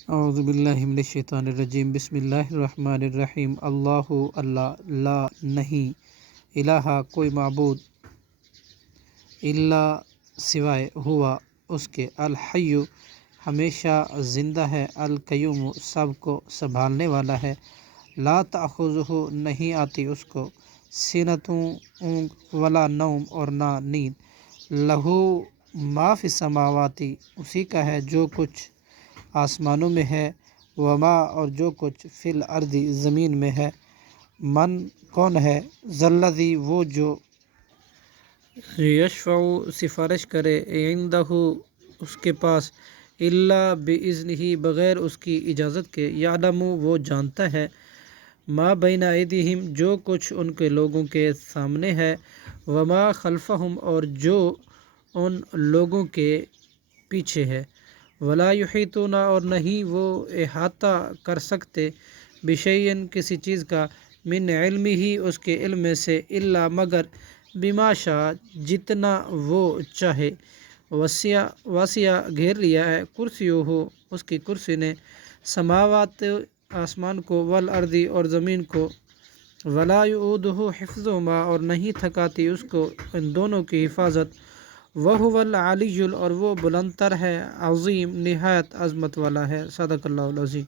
اعوذ باللہ من الشیطان الرجیم، بسم اللہ الرحمن الرحیم۔ اللہ، اللہ، لا نہیں، الہ کوئی معبود، الا سوائے، ہوا اس کے، الحی ہمیشہ زندہ ہے، القیوم سب کو سنبھالنے والا ہے، لا تأخذہ نہیں آتی اس کو، سنۃ اونگ، ولا نوم اور نہ نیند، لہو ما فی السماوات اسی کا ہے جو کچھ آسمانوں میں ہے، وما اور جو کچھ فی الارض زمین میں ہے، من کون ہے، ذی وہ جو یشفع سفارش کرے، عندہ اس کے پاس، الا باذنہ بغیر اس کی اجازت کے، یعلم وہ جانتا ہے، ما بین ایدیہم جو کچھ ان کے لوگوں کے سامنے ہے، وما خلفہم اور جو ان لوگوں کے پیچھے ہے، ولا یحیطون اور نہیں وہ احاطہ کر سکتے، بشیء کسی چیز کا، من علمہ اس کے علم میں سے، الا مگر بما شاء جتنا وہ چاہے، وسع گھیر لیا ہے، کرسیہ اس کی کرسی نے، سماوات آسمان کو، والارض اور زمین کو، ولا یؤودہ حفظہما اور نہیں تھکاتی اس کو ان دونوں کی حفاظت، وہو العلی اور وہ بلند تر ہے، عظیم نہایت عظمت والا ہے، صدق اللہ العظیم۔